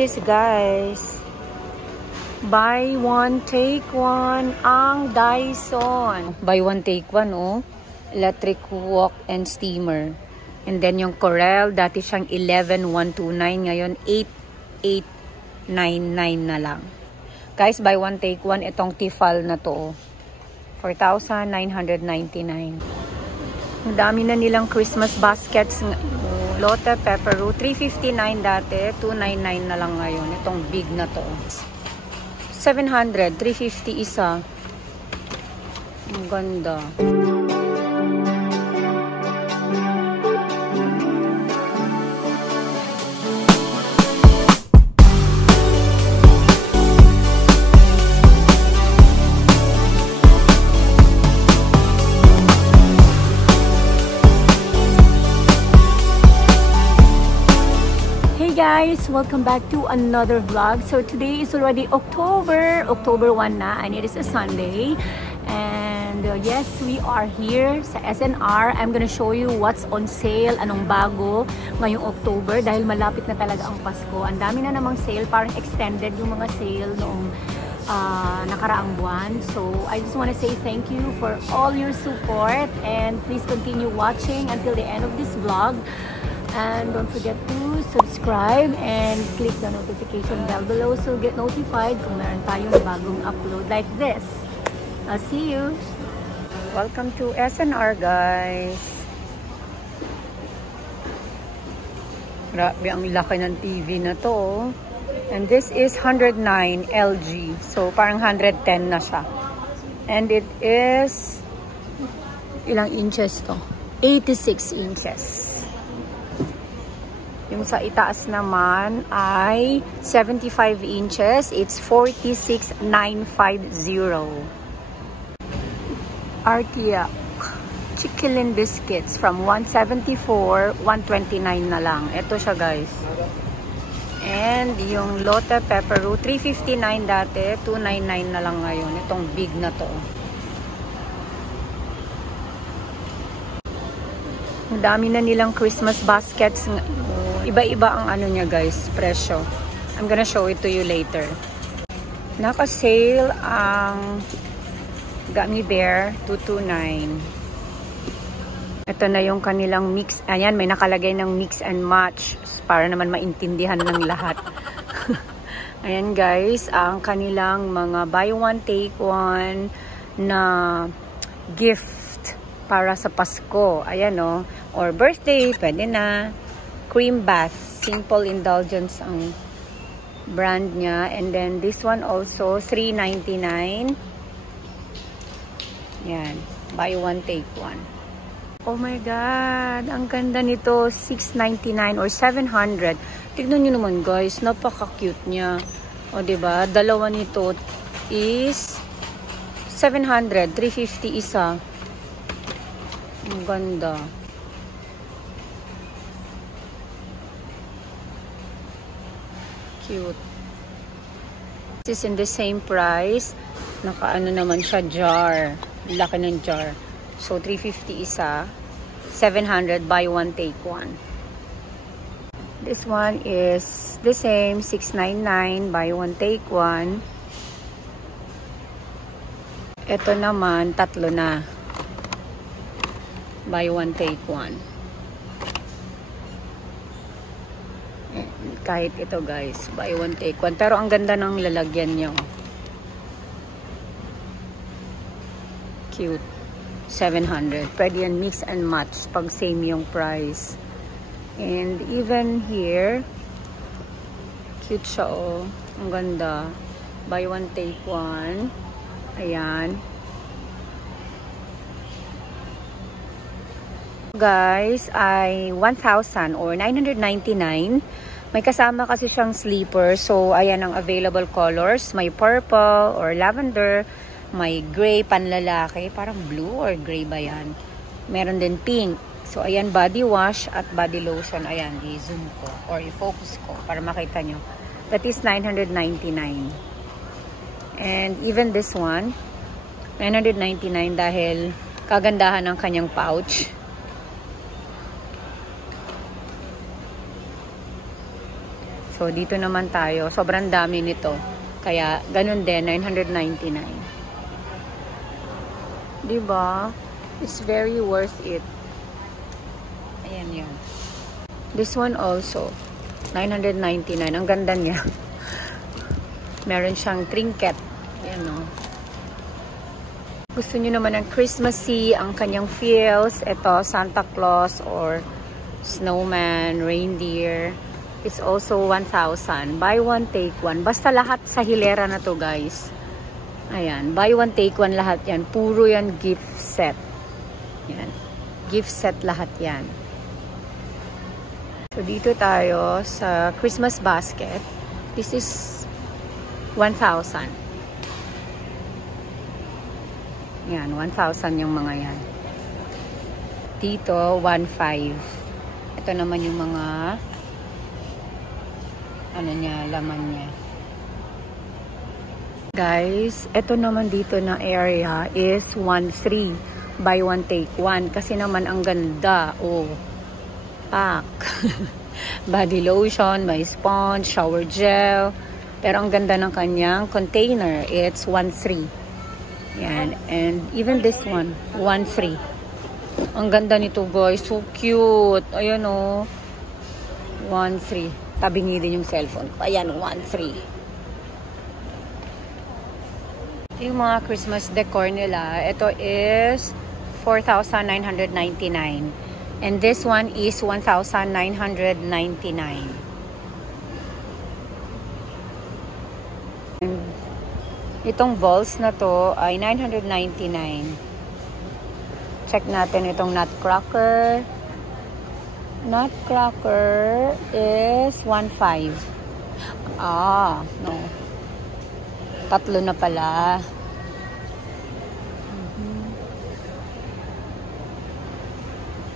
this, guys. Buy one, take one ang Dyson. Buy one, take one, oh. Electric wok and steamer. And then yung Corel, dati siyang 11,129. Ngayon, 8,899 na lang. Guys, buy one, take one. Itong Tefal na to, oh. 4,999. Ang dami na nilang Christmas baskets. Lotte Pepperoo, 359 dati, 299 na lang ngayon. Itong big na to. 700, 350 isa. Ang ganda. Guys, welcome back to another vlog. So today is already October 1 na, and it is a Sunday. And yes, we are here sa SNR. I'm gonna show you what's on sale, anong bago ngayong October dahil malapit na talaga ang Pasko. Ang dami na namang sale, parang extended yung mga sale noong nakaraang buwan. So I just want to say thank you for all your support, and please continue watching until the end of this vlog. And don't forget to subscribe and click the notification bell below so get notified kung meron tayong bagong upload like this. I'll see you! Welcome to SNR, guys. Grabe, ang laki ng TV na to. And this is 109 LG. So, parang 110 na siya. And it is, ilang inches to? 86 inches. Yung sa itaas naman ay 75 inches. It's 46,950. Artiak Chicken biscuits from 174, 129 na lang. Ito siya, guys. And yung Lotte Pepperoo, 359 dati, 299 na lang ngayon. Itong big na to. Ang dami na nilang Christmas baskets. Iba-iba ang ano niya, guys, presyo. I'm gonna show it to you later. Naka-sale ang Gummy Bear, 229. Ito na yung kanilang mix. Ayan, may nakalagay ng mix and match para naman maintindihan ng lahat. Ayan, guys, ang kanilang mga buy one, take one na gift para sa Pasko. Ayan, oh. Or birthday, pwede na. Cream bath, simple indulgence ang brand niya. And then this one also, $3.99. Yan, buy one, take one. Oh my God, ang ganda nito, $6.99 or $700. Tignan nyo naman, guys, napaka-cute niya. O, diba? Dalawa nito is $700, $350 isa. Ang ganda. Cute. This is in the same price. Naka-ano naman siya, jar. Laki ng jar. So, $350 isa. $700, buy one, take one. This one is the same, $6.99, buy one, take one. Ito naman, tatlo na. Buy one, take one. Kahit ito, guys, buy one, take one. Pero ang ganda ng lalagyan niyo. Cute. $700. Pwede yan mix and match pag same yung price. And even here, cute siya, oh. Ang ganda. Buy one, take one. Ayan. Guys, ay 1,000 or 999. May kasama kasi siyang sleeper. So, ayan ang available colors. May purple or lavender. May gray, panlalaki. Parang blue or gray ba yan? Meron din pink. So, ayan, body wash at body lotion. Ayan, i-zoom ko or i-focus ko para makita nyo. That is 999. And even this one, 999 dahil kagandahan ng kanyang pouch. So, dito naman tayo. Sobrang dami nito. Kaya, ganun din, 999. Diba? It's very worth it. Ayan yan. This one also, 999. Ang ganda niya. Meron siyang trinket. Ayan o. Gusto nyo naman ng Christmassy, ang kanyang feels. Ito, Santa Claus or snowman, reindeer. It's also 1,000. Buy one, take one. Basta lahat sa hilera na to, guys. Ayan. Buy one, take one lahat yan. Puro yan gift set. Yan. Gift set lahat yan. So, dito tayo sa Christmas basket. This is 1,000. Yan, 1,000 yung mga yan. Dito, 1,500. Ito naman yung mga ano niya, laman niya. Guys, ito naman dito na area is 1,300. Buy one, take one. Kasi naman ang ganda. Oh, pack. Body lotion, may sponge, shower gel. Pero ang ganda ng kanyang container. It's 1,300. Yan. And even this one, 1,300. Ang ganda nito, guys. So cute. Ayan o. 1,300. Tabingi din yung cellphone ko. Ayan, 1,300. Yung mga Christmas decor nila, ito is 4,999. And this one is 1,999. And itong balls na to ay 999. Check natin itong nutcracker. Nutcracker is 1,500. Ah, no. Tatlo na pala.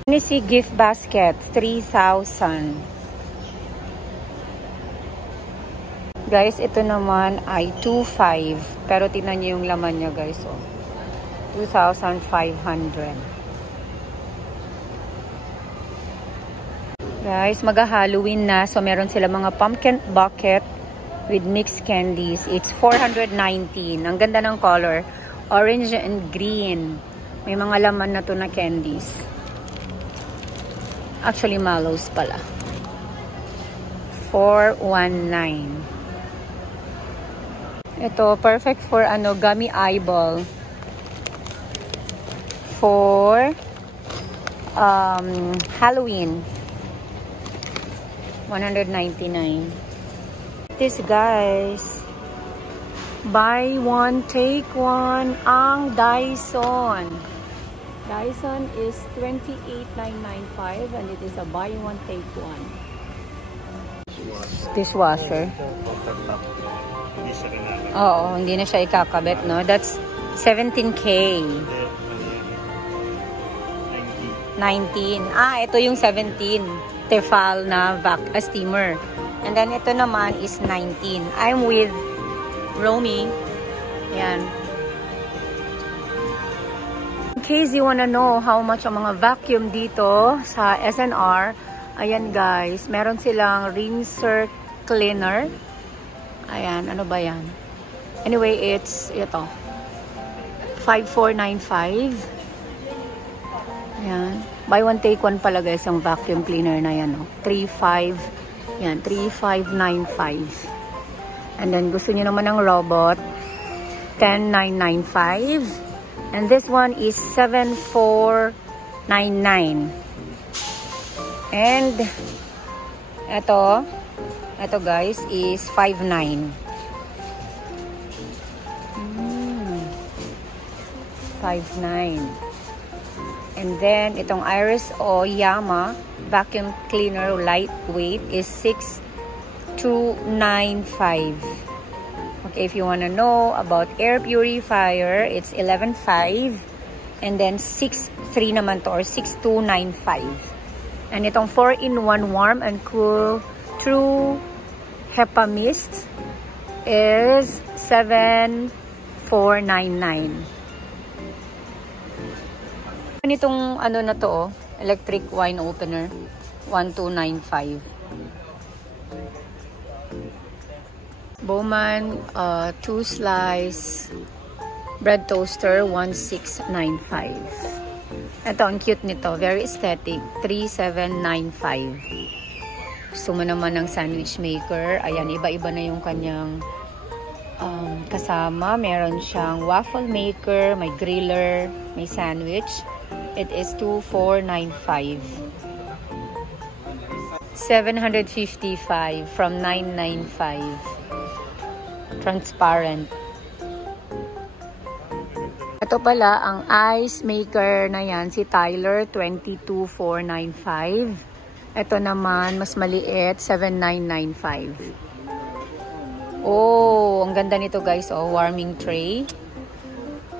Tennessee gift basket, 3,000. Guys, ito naman ay 2,500. Pero tingnan niyo yung laman niya, guys. Oh. 2,500. Guys, mag-Halloween na. So, meron sila mga pumpkin bucket with mixed candies. It's 419. Ang ganda ng color. Orange and green. May mga laman na to na candies. Actually, mallows pala. 419. Ito, perfect for ano, gummy eyeball. For Halloween. 199. This, guys. Buy one, take one. Ang Dyson. Dyson is 28,995 and it is a buy one, take one. Dishwasher. Oo, hindi na siya ikakabit, no? That's 17K. 19. Ah, ito yung 17. Tefal na steamer. And then ito naman is 19. I'm with Romy. Yan. In case you wanna know how much ang mga vacuum dito sa SNR, ayan guys, meron silang rinser cleaner. Ayan, ano ba yan? Anyway, it's ito. 5,495. Ayan. Buy one, take one pala guys, ang vacuum cleaner na yan. Oh. 3,500. Yan, 3,595. And then, gusto niyo naman ng robot, 10,995. And this one is 7,499. And, ito guys, is 5,900. 5,900. And then, itong Iris Oyama vacuum cleaner lightweight is 6,295. Okay, if you want to know about air purifier, it's 11,500. And then, 6,300 naman to, or 6,295. And itong 4-in-1 warm and cool True HEPA mist is 7,499. Itong ano na to, electric wine opener, 1,295. Bowman 2 slice bread toaster 1695. Ito ang cute nito, very aesthetic, 3795. Gusto mo naman ng sandwich maker, ayan, iba-iba na yung kanyang kasama. Meron siyang waffle maker, may griller, may sandwich. It is 2495. 755 from 995. Transparent. Ito pala ang ice maker na yan, si Tyler, 22495. Ito naman mas maliit, 7995. Oh, ang ganda nito guys, oh, warming tray.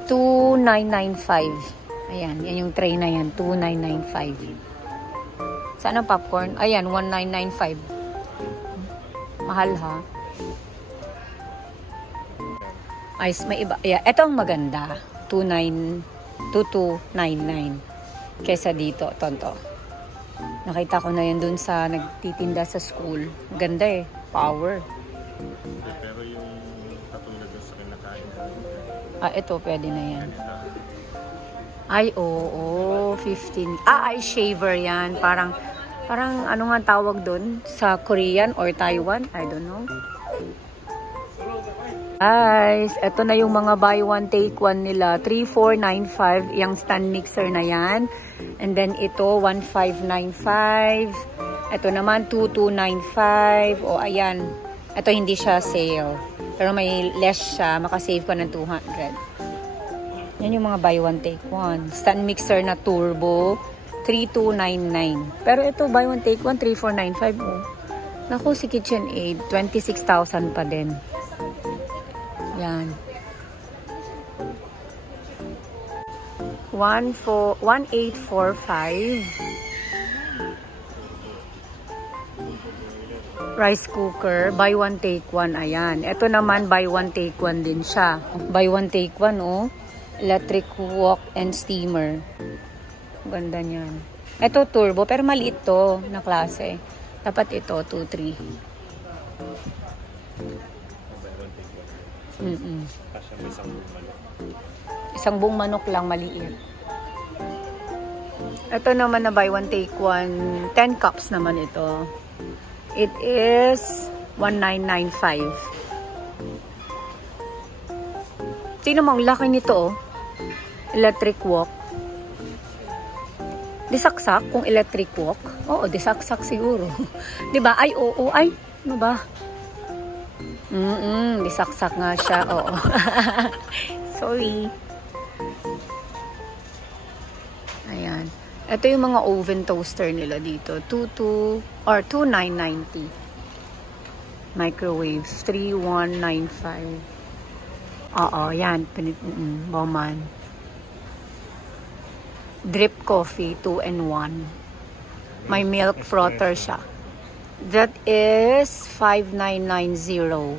2995. Ayan, yan yung tray na yan, 2995. Saan ang popcorn? Ayan, 1995. Mahal ha. Ice, may iba. Yeah, ito ang maganda. 2299. Kesa dito, tonto. Nakita ko na yan dun sa nagtitinda sa school. Ganda eh. Power. Pero yung katulad sa kinakain. Ito pwede na yan. Ay, oo. 15. Ice shaver yan. Parang ano nga tawag dun? Sa Korean or Taiwan? I don't know. Guys, ito na yung mga buy one take one nila. 3495 yung stand mixer na yan. And then ito 1595. Ito naman 2295. O ayan. Ito hindi siya sale. Pero may less siya. Makasave ka ng 200. Yan yung mga buy one take one. Stand mixer na turbo 3299. Pero ito buy one take one 3495. Oh. Naku, si KitchenAid 26,000 pa din. Yan. 1845. Rice cooker, buy one take one. Ayan. Ito naman buy one take one din siya. Buy one take one, oh. Electric wok and steamer. Ganda niyan. Ito turbo, pero maliit to na klase. Dapat ito 2-3. Isang buong manok lang, maliit. Ito naman na buy one take one, 10 cups naman ito. It is 1995. Tingnan mo, ang laki nito, oh. Electric wok. Disaksak kung electric wok. Oo, disaksak siguro. 'Di ba? Ay, oo, ay. Ano ba? Disaksak nga siya. Oo. Sorry. Ayan. Ito yung mga oven toaster nila dito. 2990. Microwave 3195. Oo, yan. Bowman. Drip coffee 2-in-1. May milk frother siya. That is 5990.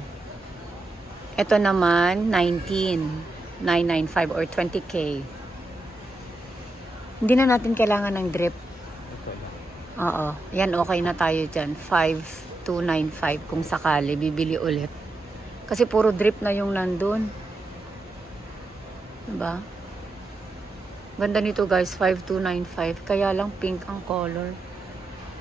Ito naman 19,995 or 20K. Hindi na natin kailangan ng drip. Oo. Yan, okay na tayo dyan. 5295 kung sakali. Bibili ulit. Kasi puro drip na yung nandun. Diba? Ganda nito guys, 5295. Kaya lang pink ang color.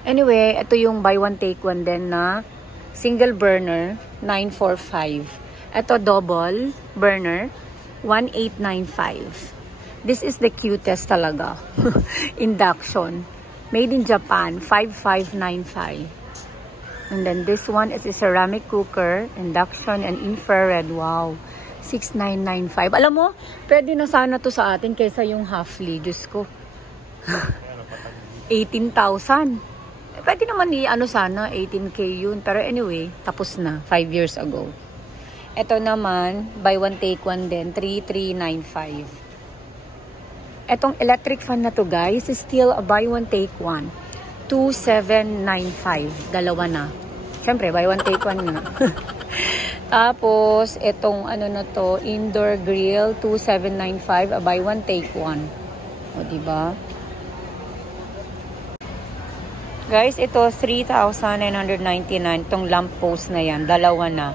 Anyway, ito yung buy one take one din na single burner, 945. Ito double burner, 1895. This is the cutest talaga. Induction. Made in Japan, 5595. And then this one is a ceramic cooker, induction and infrared. Wow. 6995. Alam mo, pwede na sana to sa atin kaysa yung halfly. Diyos ko. 18,000. Pwede naman ano sana, 18K yun. Pero anyway, tapos na. 5 years ago. Ito naman, buy one take one din, 3395. Etong electric fan na to guys, is still a buy one take one. 2795. Dalawa na. Siyempre, buy one take one na. Tapos, itong ano na to, indoor grill, 2795, a buy one, take one. O, diba? Guys, ito, 3,999. Itong lamp post na yan, dalawa na.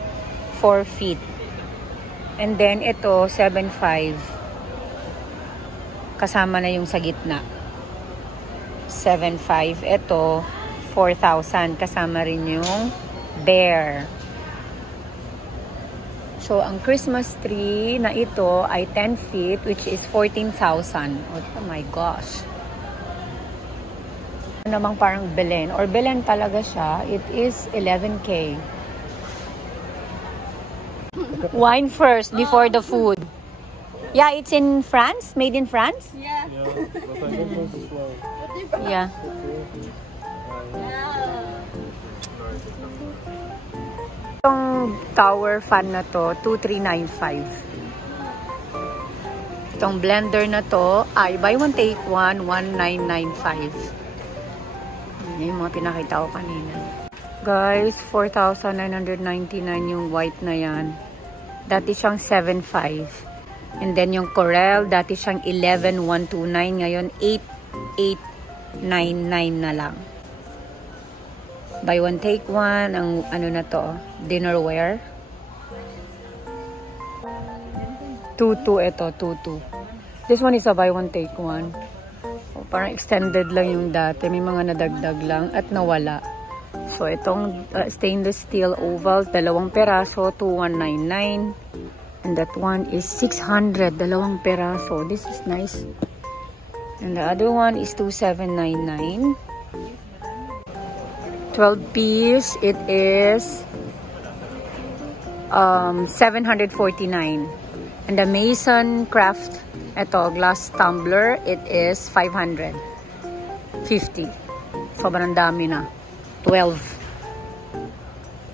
4 feet. And then ito 7.5. Kasama na yung sa gitna. 7.5. Ito 4,000. Kasama rin yung bear. So, ang Christmas tree na ito ay 10 feet, which is 14,000. Oh my gosh. Namang parang Belen. Or Belen talaga siya. It is 11K. Wine first, before the food. Yeah, it's in France? Made in France? Yeah, but I don't want as well. Yeah. Itong tower fan na to, 2,395. Itong blender na to ay buy one take one, 1,995. Yan yung mga pinakita ko kanina. Guys, 4,999 yung white na yan. Dati siyang 7,500. And then yung coral, dati siyang 11,129. Ngayon, 8,899 na lang. Buy one, take one. Ang ano na to, dinnerware. 2,2 ito, 2,2. This one is a buy one, take one. Oh, parang extended lang yung dati. May mga nadagdag lang at nawala. So, itong stainless steel oval, 2 peraso, 2,199. And that one is 600, 2 peraso. This is nice. And the other one is 2,799. 12 piece, it is 749. And the Mason Craft, ito, glass tumbler, it is 550. Sobrang dami na. 12.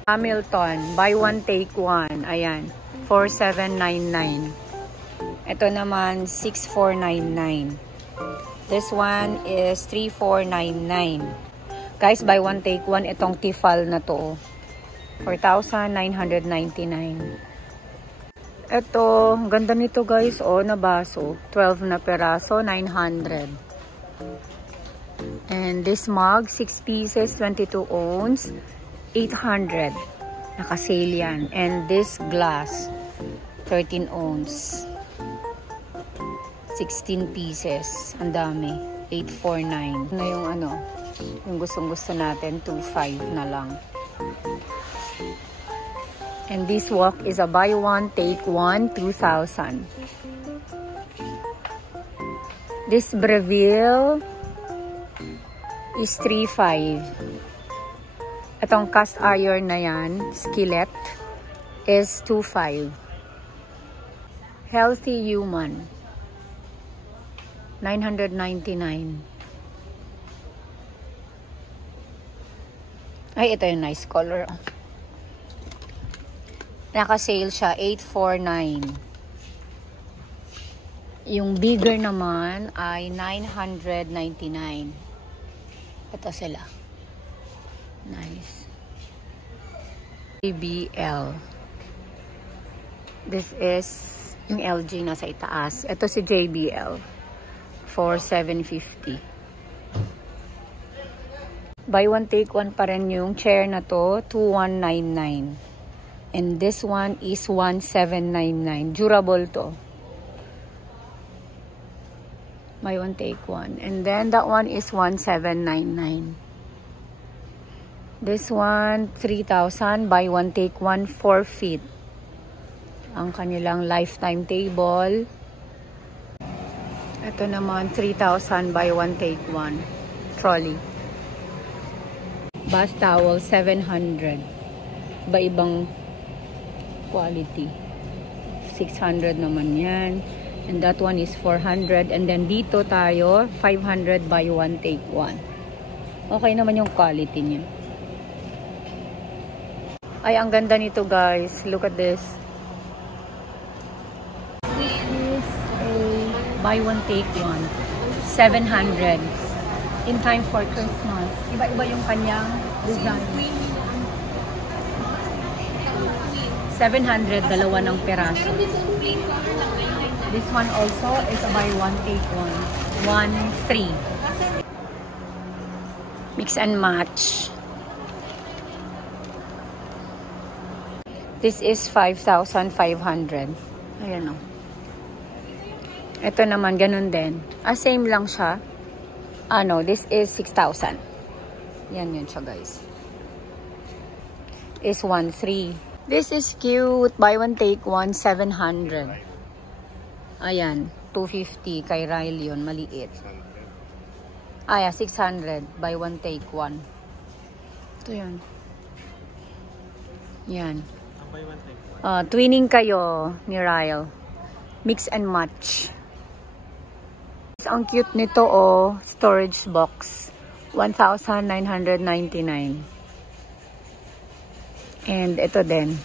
Hamilton, buy one, take one. Ayan. 4,799. Ito naman 6,499. This one is 3,499. Guys, buy one take one itong Tefal na to. 4,999. Ito, ganda nito guys, oh, na baso. 12 na peraso, 900. And this mug, 6 pieces, 22 ounce, 800. Naka-sale yan. And this glass, 13 ounce. 16 pieces. Ang dami. 849. Na yung ano, yung gustong-gusto natin, 25 na lang. And this wok is a buy one, take one, 2,000. This Breville is 3,500. Itong cast iron na yan, skillet, is 2,500. Healthy Human, 999. Ay, ito yung nice color. Naka-sale siya, 849. Yung bigger naman ay 999. Ito sila. Nice. JBL. This is yung LG na sa itaas. Ito si JBL. For 750. Buy one, take one pa rin yung chair na to. 2,199. And this one is 1,799. Durable to. Buy one, take one. And then that one is 1,799. This one, 3,000. Buy one, take one, 4 feet. Ang kanilang lifetime table. Ito naman, 3,000. Buy one, take one. Trolley. Bath towel, 700. Iba-ibang quality. 600 naman yan. And that one is 400. And then dito tayo, 500. Buy one, take one. Okay naman yung quality niya. Ay, ang ganda nito guys. Look at this. This is a buy one, take one. 700. In time for Christmas. Iba-iba yung kanyang design. 700, dalawa ng peraso. This one also is a buy one, take one. 1,300. Mix and match. This is 5,500. Ayan o. Ito naman, ganun din. Same lang siya. No, this is 6,000. Yan yun siya, guys. Is 1,300. This is cute. Buy one, take one, 700. Ayan, 250 kay Ryle yun, maliit. 600. Buy one, take one. Ito yun. Yan. Twinning kayo ni Ryle. Mix and match. Ang cute nito, storage box. 1,999. And ito din.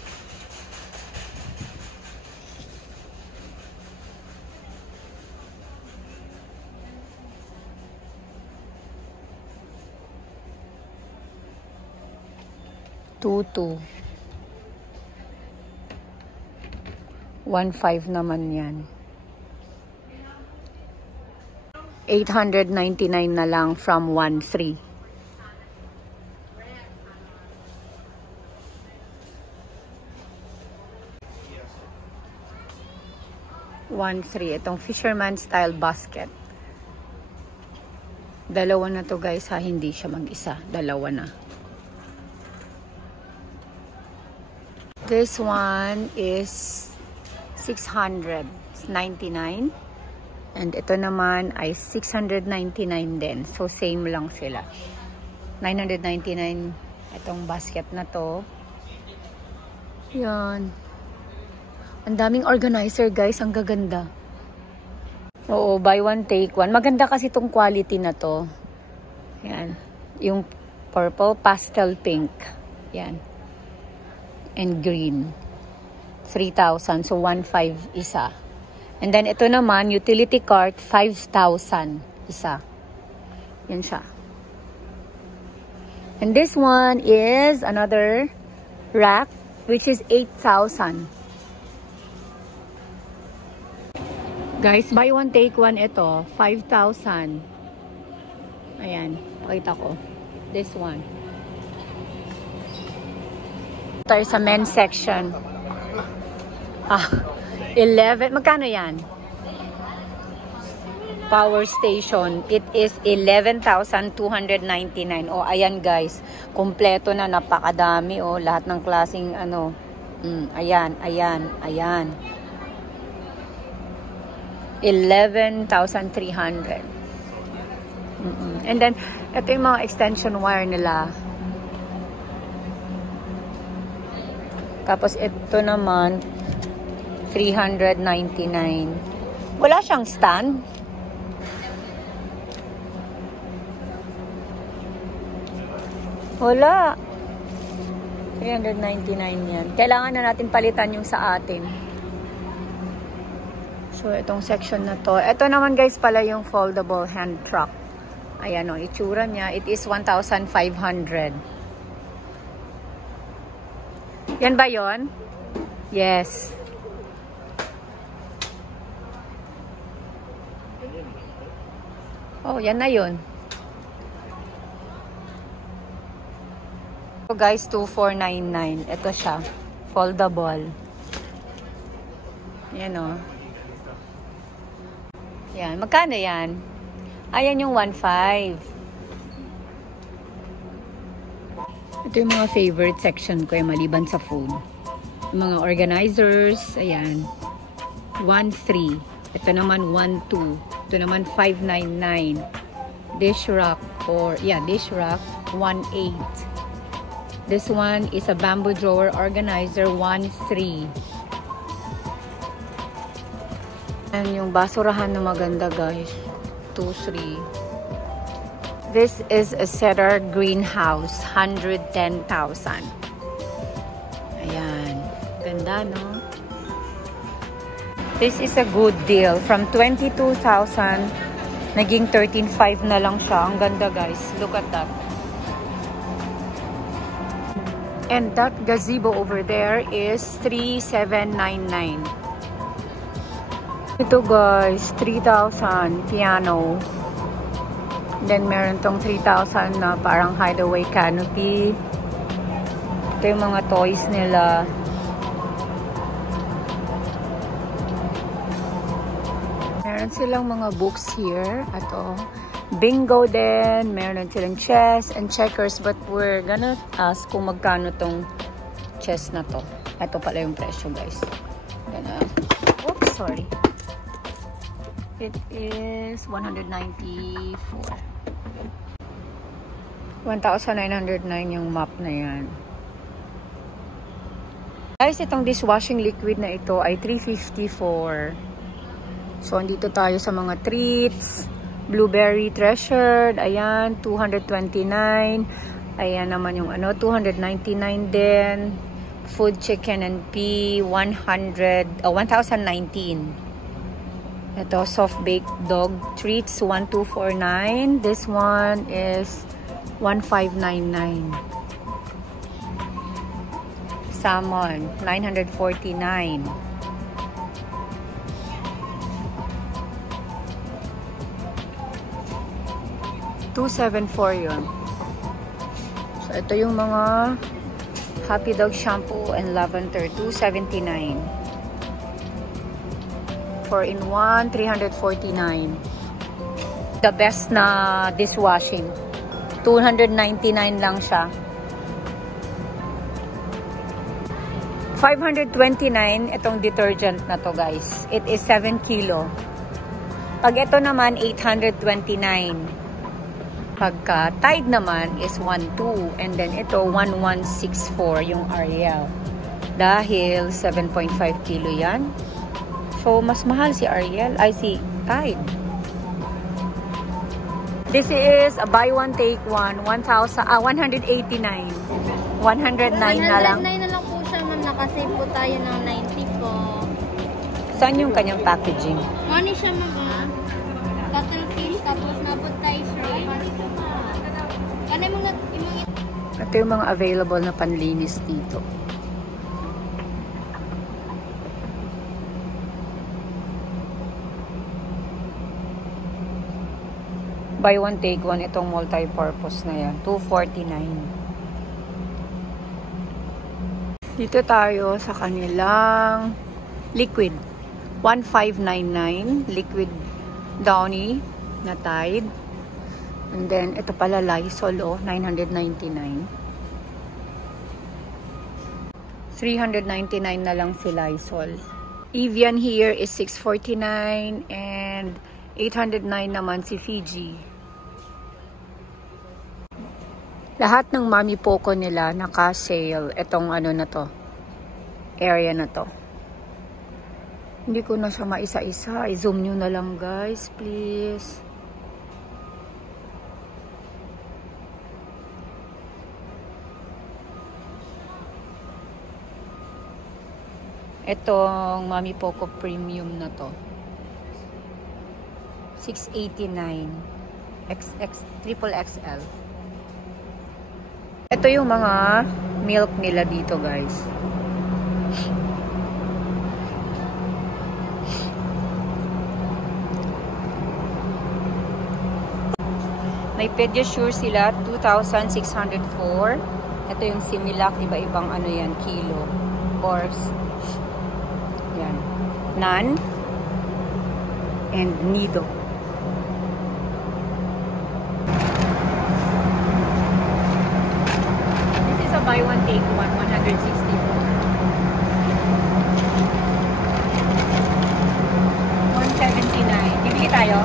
Tutu. 1,500 naman yan. 899 na lang from 1,300. 1,300. Itong fisherman style basket. Dalawa na to, guys, ha. Hindi siya mag-isa. Dalawa na. This one is 699. And ito naman ay 699 din. So, same lang sila. 999 itong basket na to. Yan. Ang daming organizer, guys. Ang gaganda. Oo, buy one, take one. Maganda kasi itong quality na to. Yan. Yung purple, pastel pink. Yan. And green. 3,000. So, 1,500 isa. And then, ito naman, utility cart, 5,000 isa. Yan siya. And this one is another rack, which is 8,000. Guys, buy one, take one ito. 5,000. Ayan. Pakita ko. This one. Tayo sa men's section. 11. Magkano yan? Power station. It is 11,299. O, ayan, guys. Kumpleto na. Napakadami. O, lahat ng klaseng ano. Ayan, ayan, ayan. 11,300. And then, ito yung mga extension wire nila. Tapos, ito naman, 399. Wala siyang stand. Wala. 399 yan. Kailangan na natin palitan yung sa atin. So, itong section na to. Ito naman, guys, pala yung foldable hand truck. Ayan o, itsura niya. It is 1,500. Yan ba yon? Yes. Oh, yan na yun. So, guys, 2,499. Ito siya. Foldable. Yan o. Yan. Magkano yan? Ayan yung 1,500. Ito yung mga favorite section ko yung maliban sa food. Yung mga organizers. Ayan. 1,300. Ito naman 1,200. Ito naman 599. Dish rack dish rack 1,800. This one is a bamboo drawer organizer 1,300. And yung basurahan na maganda, guys. 2,300. This is a cedar greenhouse 110,000. Ayan. Ganda, no? This is a good deal. From 22,000, naging 13,500 na lang siya. Ang ganda, guys. Look at that. And that gazebo over there is 3,799. Ito, guys, 3,000 piano. Then meron tong 3,000 na parang hideaway canopy. Ito yung mga toys nila. Meron silang mga books here. Ato. Bingo din. Meron silang chess and checkers. But we're gonna ask kung magkano tong chess na to. Ito pala yung presyo, guys. Oops, sorry. It is 194. 1,909 yung map na yan. Guys, itong dishwashing liquid na ito ay 354. So, andito tayo sa mga treats. Blueberry treasured. Ayan, 229. Ayan naman yung 299 din. Food chicken and pea, 1,019. Ito, soft baked dog treats, 1,249. This one is 1,599. Salmon, 949. $274 yun. So, ito yung mga Happy Dog shampoo and lavender, $279. 4-in-1, $349. The best na dishwashing. $299 lang siya. $529 itong detergent na to, guys. It is 7 kilo. Pag ito naman, $829. Pagka Tide naman is 1,200. And then ito, 1,164 yung Ariel. Dahil 7.5 kilo yan. So, mas mahal si Ariel. Ay, si Tide. This is a buy one, take one. 189. 109 na lang. 109 na lang po siya, ma'am. Nakasave po tayo ng 90 po. Saan yung kanyang packaging? Money siya, ma'am. Cuttlefish, tapos nabot tayo shrimp. Kanay mga Ito yung mga available na panlinis dito. Buy one, take one. Itong multi-purpose na yan. $249. Dito tayo sa kanilang liquid. 1,599. Liquid Downy na Tide. And then, ito pala Lysol, $999. $399 na lang si Lysol. Evian here is $649 and $809 naman si Fiji. Lahat ng Mami Poco nila naka-sale. Itong na to. Area na to. Hindi ko na siya maisa-isa. I-zoom nyo na lang, guys. Please. Itong Mami Poco Premium na to. $689. Triple XL. Ito yung mga milk nila dito, guys. May Pediasure sila, 2,604. Ito yung Similac, iba-ibang yan, kilo. Course. Yan. Nan. And Nido. This is a buy one, take one, 164. $179. Bibili tayo?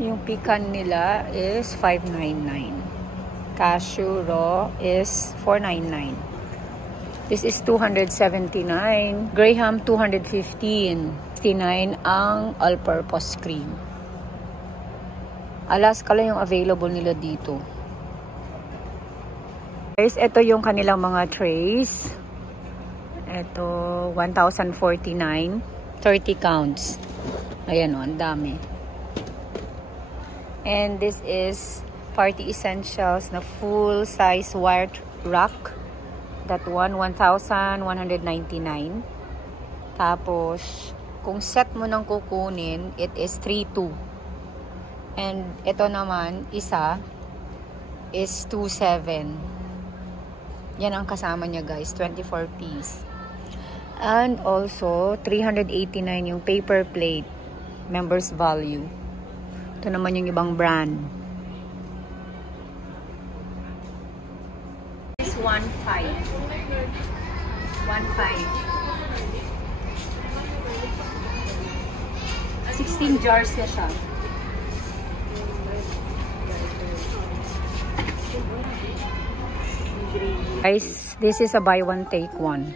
Yung pecan nila is $599. Cashew raw is $499. This is $279. Graham $215. $69 ang all-purpose cream. Alaska lang yung available nila dito. Guys, ito yung kanilang mga trays. Ito, 1,049. 30 counts. Ayan o, ang dami. And this is Party Essentials na full-size wired rack. That one, 1,199. Tapos, kung set mo nang kukunin, it is 3,200. And ito naman, isa, is 2,700. Yan ang kasama niya guys, 24 piece. And also, 389 yung paper plate. Members value. Ito naman yung ibang brand. This 1.5. 16 jars na siya. Guys, this is a buy one take one.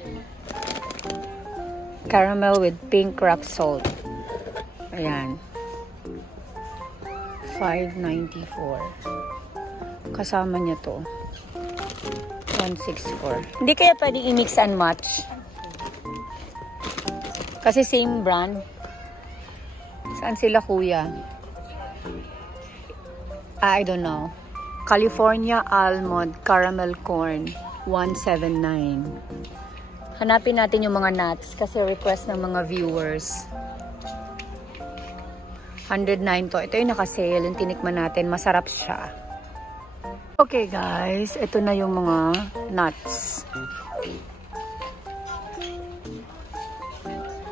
Caramel with pink rock salt. Ayan. 594. Kasama niya to. 164. Hindi kaya pwede i-mix and match? Kasi same brand. Saan sila kuya? I don't know. California Almond Caramel Corn. 179. Hanapin natin yung mga nuts kasi request ng mga viewers. 109 to. Ito yung naka-sale. Yung tinikman natin. Masarap siya. Okay guys. Ito na yung mga nuts.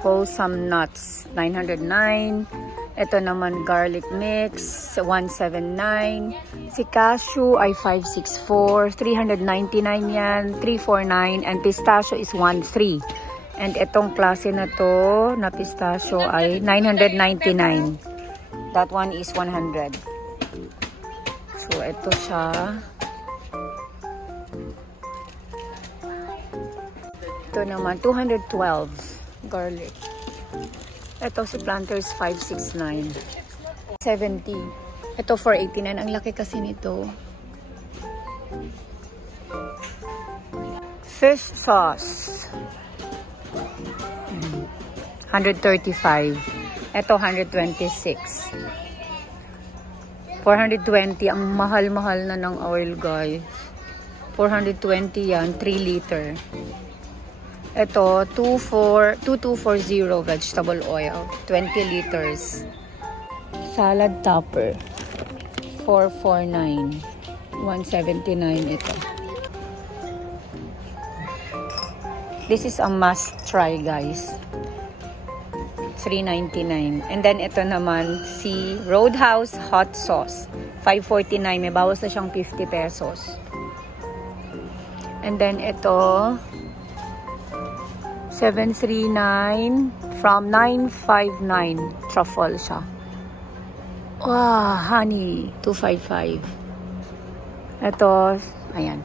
Wholesome nuts. 909. Ito naman garlic mix. 179. Si cashew ay 564. 399 yan. 349. And pistachio is 13. And itong klase na to na pistachio ay 999. That one is 100. So ito siya. Ito naman 212 garlic. Ito si Planters 569. 70. Ito 489. Ang laki kasi nito. Fish sauce. 135. Ito 126. 420. Ang mahal-mahal na ng oil guys. 420 yan. 3 liter. Ito, 2240 vegetable oil. 20 liters. Salad topper. 449. 179 ito. This is a must try guys. 399. And then ito naman si Roadhouse hot sauce. 549. May bawas na siyang 50 pesos. And then ito 739 from 959. Truffle siya. Wow, honey. 255. Ito, ayan.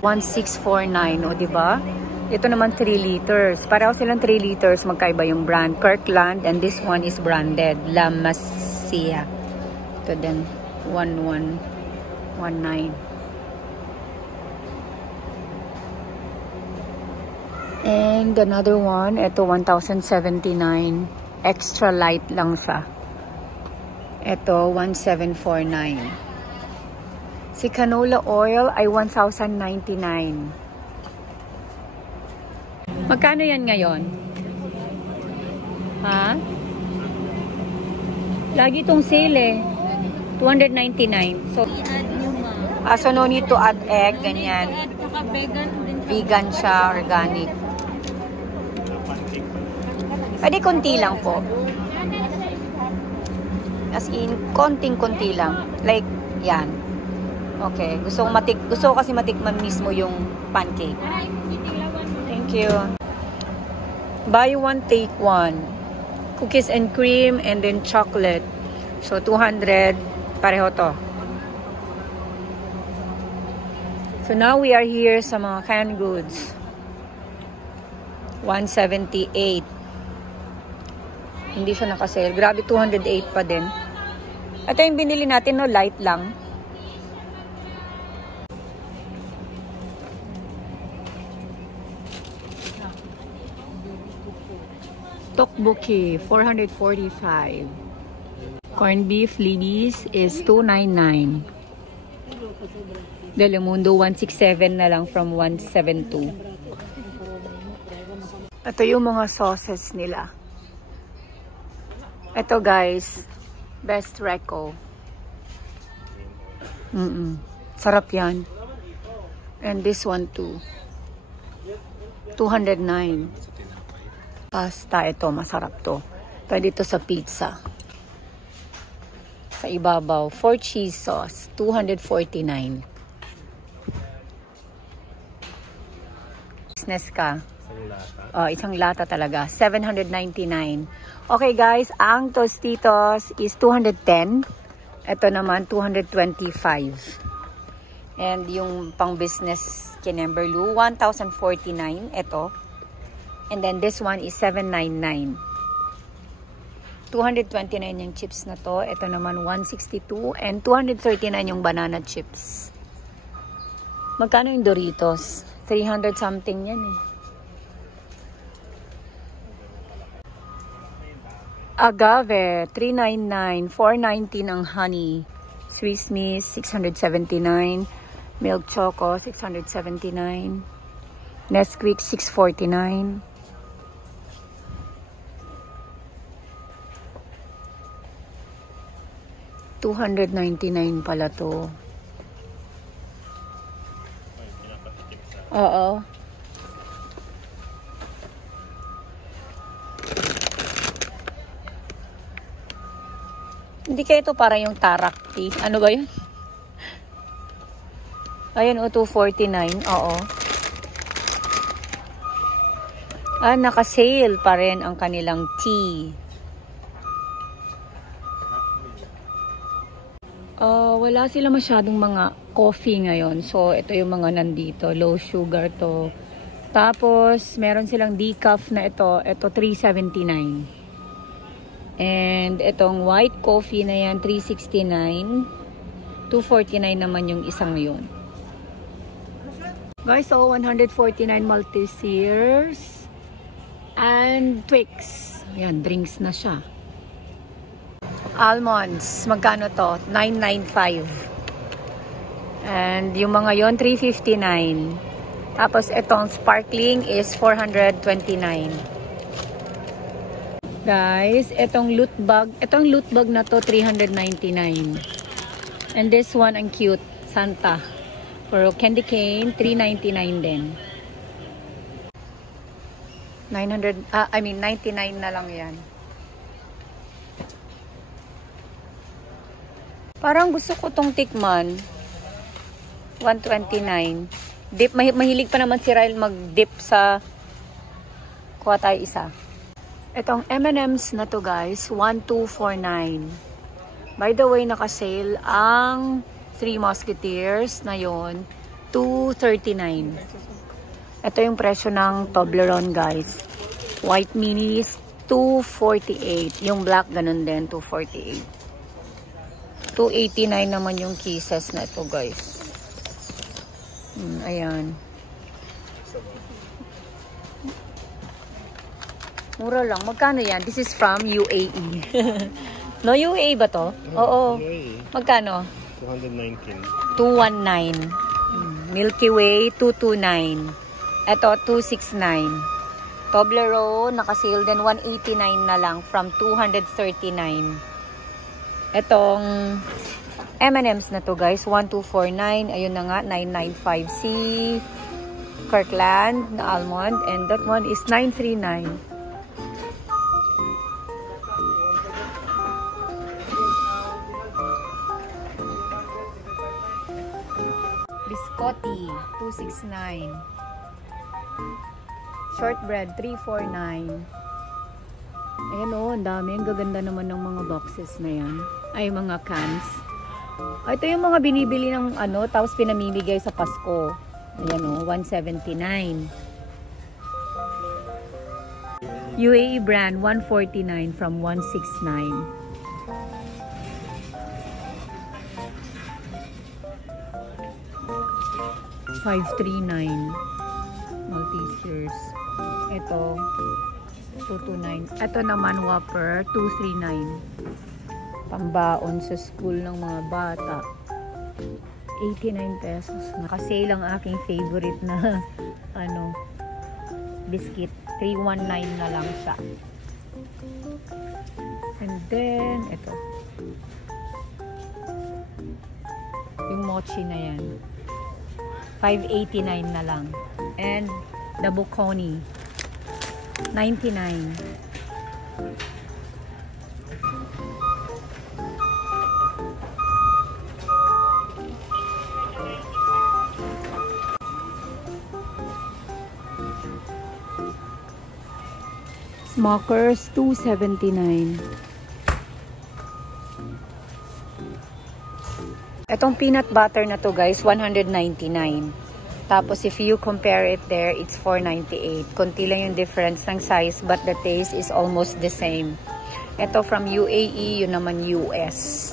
1649, o diba? Ito naman 3 liters. Pareho silang 3 liters. Magkaiba yung brand. Kirkland, and this one is branded. La Masia. Ito din. 1119. And another one, ito 1,079. Extra light lang siya. Ito 1,749. Si canola oil ay 1,099. Magkano yan ngayon? Ha? Lagi itong sale eh. 299. So, so no need to add egg, ganyan. Vegan siya, organic. Pwede konti lang po. As in, konting-konti lang. Like, yan. Okay. Gusto ko kasi matikman mismo yung pancake. Thank you. Buy one, take one. Cookies and cream and then chocolate. So, 200. Pareho to. So, now we are here sa mga canned goods. 178. Hindi siya nakasale. Grabe, 208 pa din. Ito yung binili natin, no? Light lang. Tteokbokki, 445. Corned beef Libby's is 299. Delamundo, 167 na lang from 172. Ito yung mga sauces nila. Ito guys, Best Reco. Sarap yan. And this one too. 209. Pasta, ito, masarap to. Pwede to sa pizza. Sa ibabaw, 4 cheese sauce, 249. Business ka. Isang lata talaga, 799. Okay guys, ang Tostitos is 210. Ito naman, 225. And yung pang business Kinemberlu, 1,049. Ito. And then this one is 799. 229 yung chips na to. Ito naman 162. And 239 yung banana chips. Magkano yung Doritos? 300 something yan eh. Agave, 399. 419 ang honey. Swiss Miss, 679. Milk Choco, 679. Nesquik, 649. $299 pala to. Oo. Hindi kaya ito para yung tarak tea. Ano ba yun? Ayan, o, 249. Oo. Naka-sale pa rin ang kanilang tea. Wala sila masyadong mga coffee ngayon. So, ito yung mga nandito. Low sugar to. Tapos, meron silang decaf na ito. Ito, 379. And, itong white coffee na yan, 369. 249 naman yung isang yun. Guys, so 149 Maltesers and Twix. Ayan, drinks na siya. Almonds, magkano to? 995. And yung mga yon 359. Tapos itong sparkling is 429. Guys, itong loot bag na to 399. And this one ang cute, Santa. For candy cane, 399 din. 99 na lang yan. Parang gusto ko tong tikman. 129. Dip, mahilig pa naman si Ryle mag-dip sa kuha tayo isa. Itong M&M's na to guys, 1249. By the way, naka-sale ang Three Musketeers na yon, 239. Ito yung presyo ng Toblerone guys. White minis, 248. Yung black ganun din, 248. 289 naman yung kisses na ito guys. Ayan. Mura lang. Magkano yan? This is from UAE. No, UAE ba to? Oo. Magkano? 219. 219. Milky Way, 229. Ito, 269. Toblerone, naka-sale din, 189 na lang from 239. Etong M&M's na to guys, 1249. Ayun na nga, 995. Si Kirkland na almond. And that one is 939. Biscotti, 269. Shortbread, 349. Ayan o, ang dami. Ang gaganda naman ng mga boxes na yan. Ay, mga cans. Ito yung mga binibili ng ano, tapos pinamimigay sa Pasko. Ayan o, 179. UAE brand, 149 from 169. $539 Maltesers. Ito 229. Ito naman Whopper 239. Pambaon sa school ng mga bata. 89 pesos. Naka-sale ang aking favorite na ano, biscuit. 319 na lang siya. And then ito. Yung mochi na yan. 589 na lang. And the Bocconi, 99. Smuckers, 279. Itong peanut butter na to guys, 199. Tapos if you compare it there, it's 498. Konti lang yung difference ng size, but the taste is almost the same. Ito from UAE, yun naman US.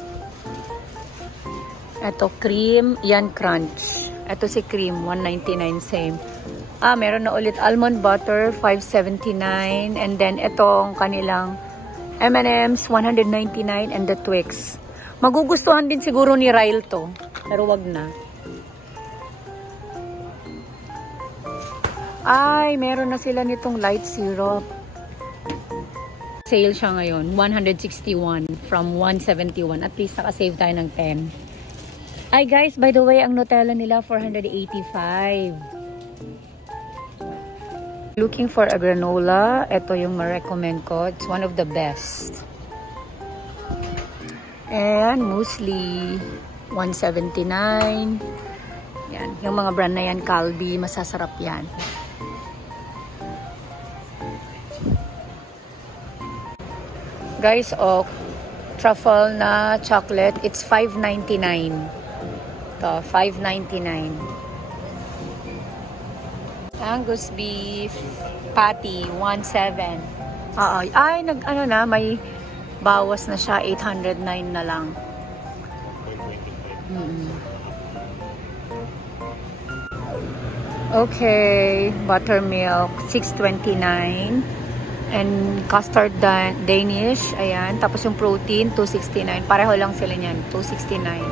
Ito cream, yan crunch. Ito si cream, 199 same. Meron na ulit almond butter, 579. And then itong kanilang M&M's, 199. And the Twix. Magugustuhan din siguro ni Ryle to. Pero wag na. Ay, meron na sila nitong light syrup. Sale siya ngayon. 161 from 171. At least nakasave tayo ng 10. Ay guys, by the way, ang Nutella nila, 485. Looking for a granola. Ito yung ma-recommend ko. It's one of the best. And muesli, 179. Yan. Yung mga brand na yan, Calbee, masasarap yan. Guys, truffle na chocolate, it's 599. Ito, 599. Angus beef patty, 17. Ay, may bawas na siya, 809 na lang. Okay, buttermilk, 629. And custard Danish, ayan. Tapos yung protein, 269. Pareho lang sila niyan, 269.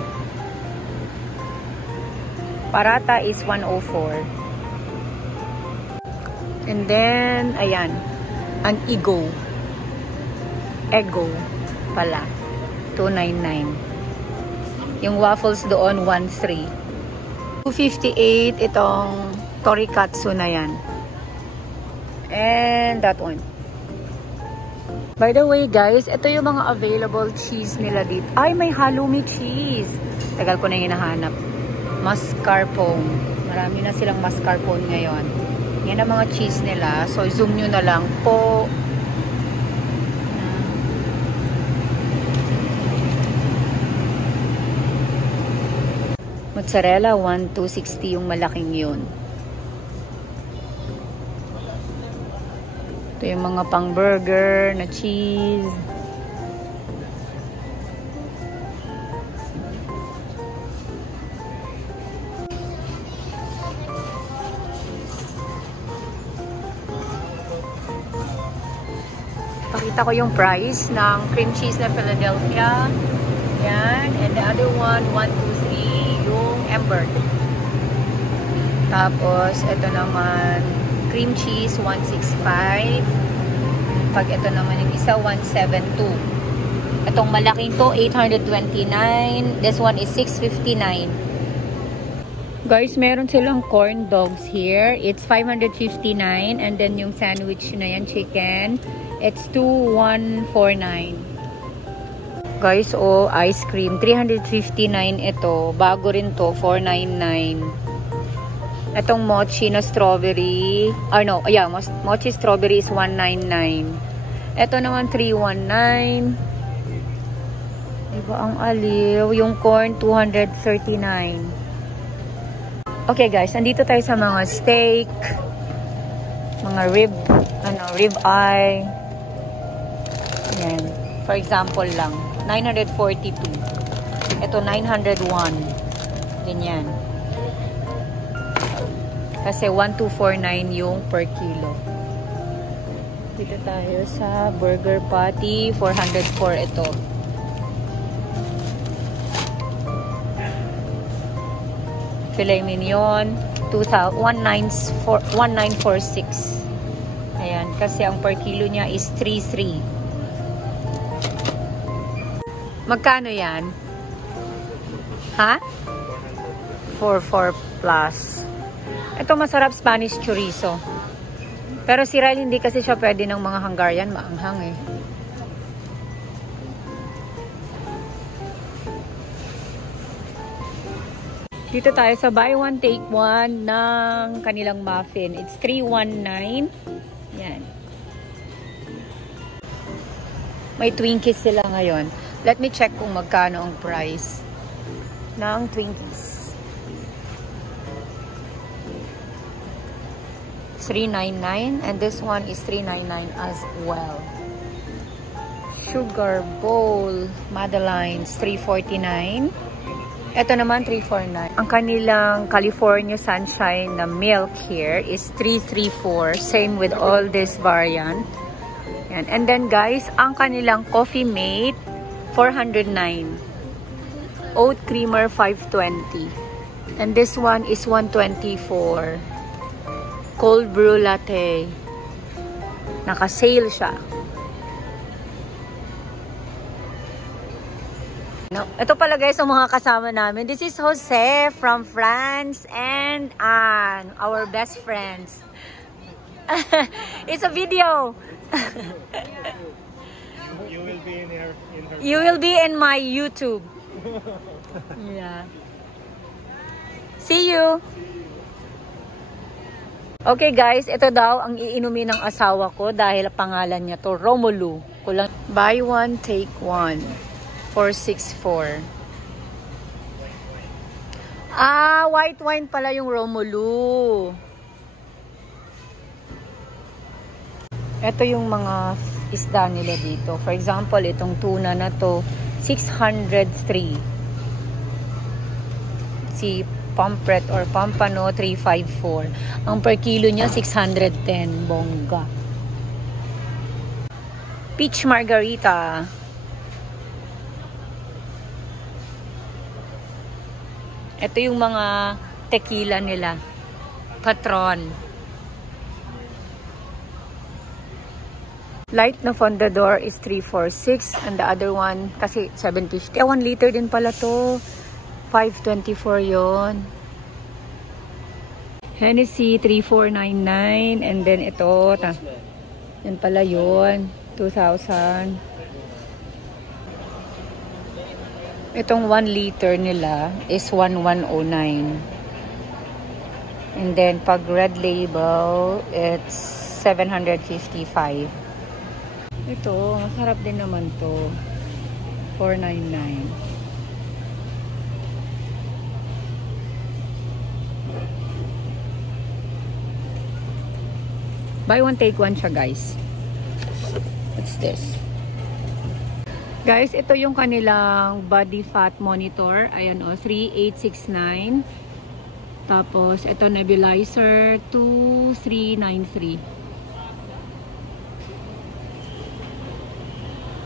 Parata is 104. And then, ayan, ang Eggo pala, 299. Yung waffles doon, 13. 258, itong torikatsu na yan. And that one. By the way guys, ito yung mga available cheese nila dito. Ay, may halloumi cheese. Tagal ko na yung hinahanap. Mascarpone. Marami na silang mascarpone ngayon. Yan ang mga cheese nila. So, zoom nyo na lang po. Mozzarella, 1,260 yung malaking yun. Ito yung mga pang burger na cheese. Pakita ko yung price ng cream cheese na Philadelphia. Yan. And the other one, 123, yung Ember. Tapos, ito naman, cream cheese, 165. Pag ito naman yung isa, 172. Itong malaking to, 829. This one is 659. Guys, meron silang corn dogs here. It's 559. And then yung sandwich na yan, chicken, it's 2,149. Guys, ice cream, 359 ito. Bago rin to, 499. Itong mochi na strawberry, mochi strawberry is 199. Ito naman 319. Diba ang aliw? Yung corn 239. Okay guys, nandito tayo sa mga steak, mga rib eye. Yan. For example lang, 942. Ito 901. Ganyan. Kasi 1,249 yung per kilo. Dito tayo sa burger patty, 404 ito. Filet mignon, 1946. Ayan, kasi ang per kilo niya is 3.3. Magkano yan? Ha? 4 plus. Ito masarap, Spanish chorizo. Pero si Ryle hindi kasi siya pwede ng mga Hungarian, maanghang eh. Dito tayo sa buy one take one ng kanilang muffin. It's 319. Yan. May Twinkies sila ngayon. Let me check kung magkano ang price ng Twinkies. 399 and this one is 399 as well. Sugar bowl Madeline's 349. Ito naman 349. Ang kanilang California Sunshine na milk here is 334. Same with all this variant. Yan. And then guys, ang kanilang Coffee Mate 409. Oat Creamer 520. And this one is 124. Cold Brew Latte. Naka-sale siya. No, ito pala guys ang mga kasama namin. This is Jose from France and Anne, our best friends. It's a video. You will be in her. You will be in my YouTube. Yeah. See you. Okay guys, ito daw ang iinumin ng asawa ko dahil pangalan niya to Romolu. Kulang. Buy one, take one. 464. Ah, white wine pala yung Romolu. Ito yung mga isda nila dito. For example, itong tuna na to, 603. Si Pomfret or Pompano, 354. Ang per kilo niya, 610. Bongga. Peach Margarita. Ito yung mga tequila nila. Patron. Light na Fondador is 346 and the other one kasi 750. 1 liter din pala to. 524 yon. Hennessy 3499 and then ito yan pala yon 2,000. Itong 1 liter nila is 1109. And then pag red label, it's 755. Ito, masarap din naman to. 499. Buy one, take one siya, guys. What's this? Guys, ito yung kanilang body fat monitor. Ayan o, 3869. Tapos, ito nebulizer, 2393.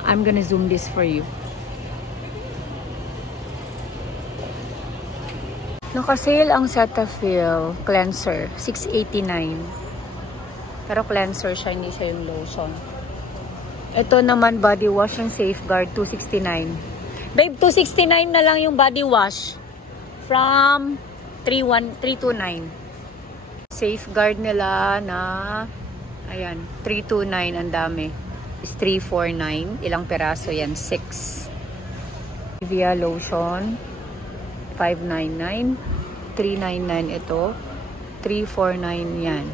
I'm gonna zoom this for you. Naka-sale ang Cetaphil cleanser, 689. Pero cleanser siya, hindi siya yung lotion. Ito naman body wash ng Safeguard 269. Babe, 269 na lang yung body wash from 329. Safeguard nila na ayan, 329 ang dami. Is 349. Ilang peraso yan? 6. Nivea lotion 599. 399 ito. 349 yan.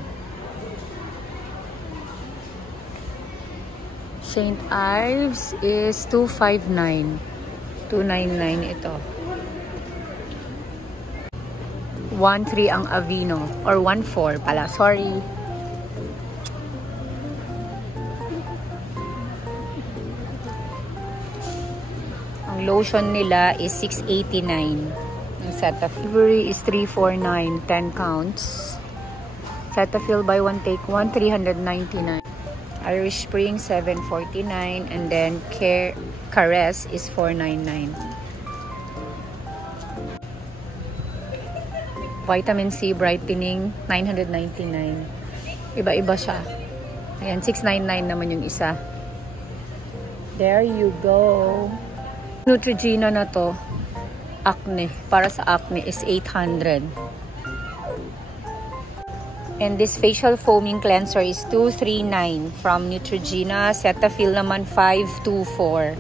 St. Ives is 259. 299 ito. 1.3 ang Aveeno. Or 1.4 pala. Sorry. Ang lotion nila is 689. Ang Cetaphil is 349. 10 counts. Cetaphil buy one take one, 399. Irish Spring 749 and then Caress is 499. Vitamin C brightening 999. Iba-iba siya. Ayan, 699 naman yung isa. There you go. Neutrogena na to. acne. Para sa acne is 800. And this facial foaming cleanser is 239 from Neutrogena. Cetaphil naman 524.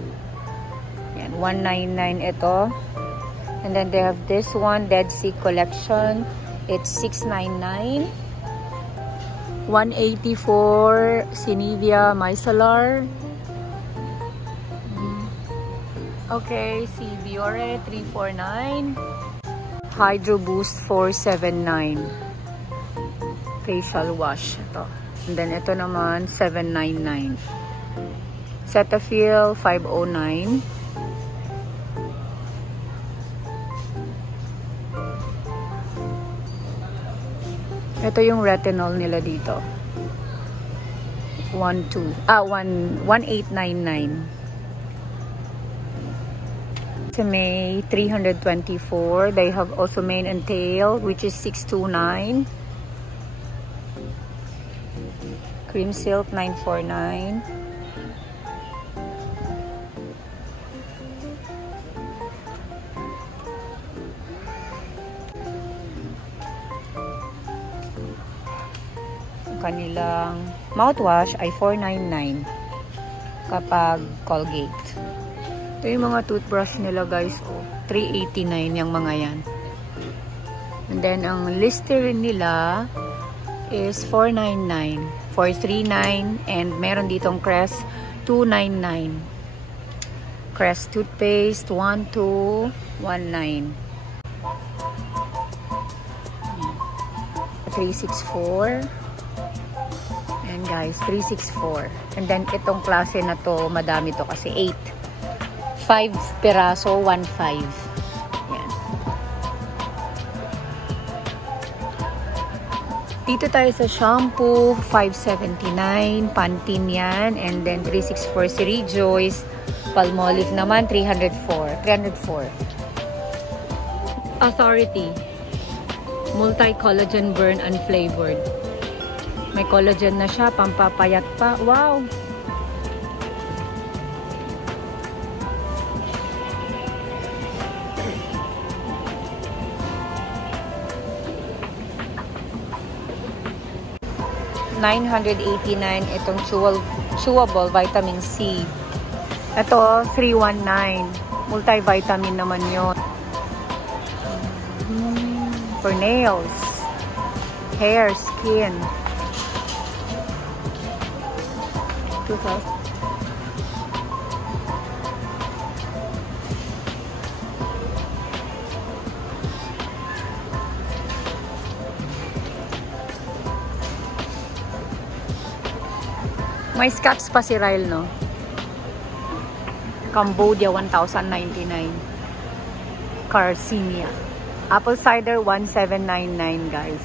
Yan, 199 ito. And then they have this one, Dead Sea Collection. It's 699. 184 Sinivia Micellar. Okay, si Biore 349. Hydro Boost 479. Facial wash ito. And then ito naman 799. Cetaphil 509. Ito yung retinol nila dito. 1899. May 324. They have also mane and tail, which is 629. Cream Silk 949. Kanilang mouthwash ay 499 kapag Colgate. Ito yung mga toothbrush nila guys. 389 yung mga yan. And then ang Listerine nila is 499, 439, and meron ditong Crest 299. Crest toothpaste 1219. 364. And guys, 364. And then itong klase na to, madami to kasi 8. 5 piraso, 1.5. Yan. Dito tayo sa shampoo, 579. Pantene yan. And then 364 si Rejoice. Palmolive naman, 304. Authority. Multi-collagen burn unflavored. May collagen na siya, pampapayat pa. Wow! $989 itong chewable vitamin C. Ito, 319. Multivitamin naman yun. For nails, hair, skin. 2,000. May scotch pa si Ryle, no? Cambodia, 1,099. Carcinia. Apple cider, 1,799, guys.